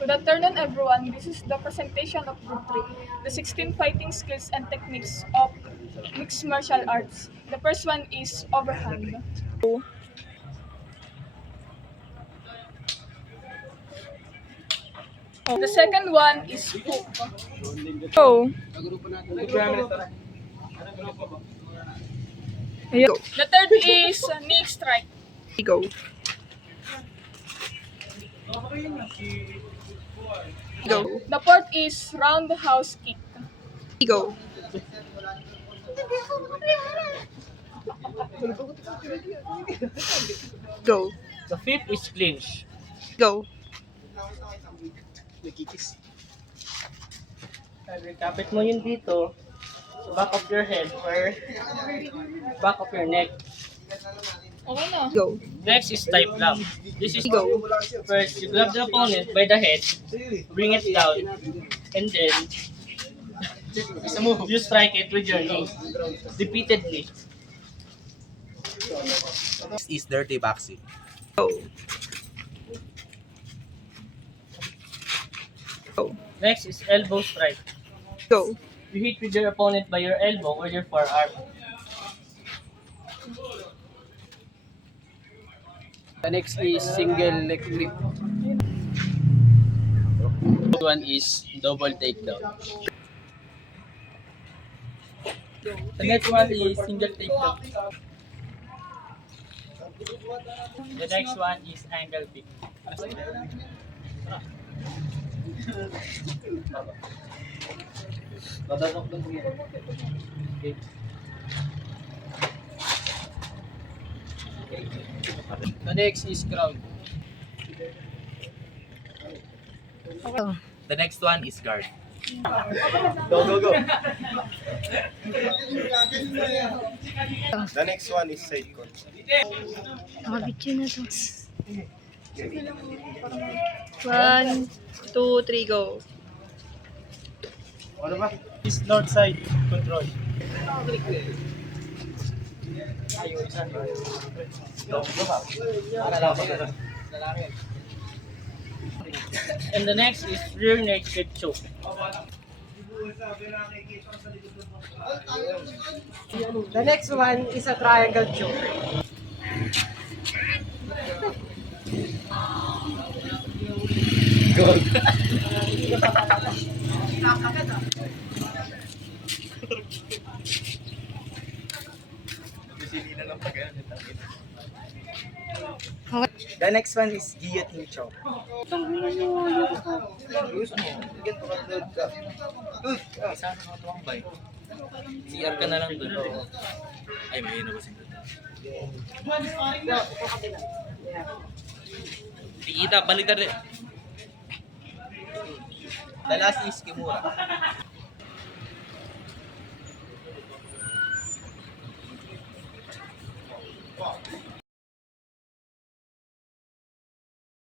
Good afternoon, everyone. This is the presentation of Group 3, the 16 fighting skills and techniques of mixed martial arts. The first one is overhand. The second one is hook. Go. Go. The third is knee strike. Go. Go. The fourth is roundhouse kick. Go. Go. The fifth is clinch. Go. Kapit mo yun dito, sa back of your head or back of your neck. Okay na. Go. Next is tie plug. This is Go. first, you grab the opponent by the head, bring it down, and then you strike it with your knee, repeatedly. Next is dirty boxing. Go. Go. Next is elbow strike. Go. You hit with your opponent by your elbow or your forearm. The next is single leg grip. This one is double takedown. The next one is single takedown. The next one is angle pick. The next is ground. The next one is guard. The next one is side control. Nakabityo na to. 1, 2, 3, go. Ano ba? Is north side control. And the next is rear naked choke. The next one is a triangle choke. The next one is guillotine choke. CR ka na lang dun. Ay, may nabasin doon. Tikita, balik ka rin. The last is Kimura.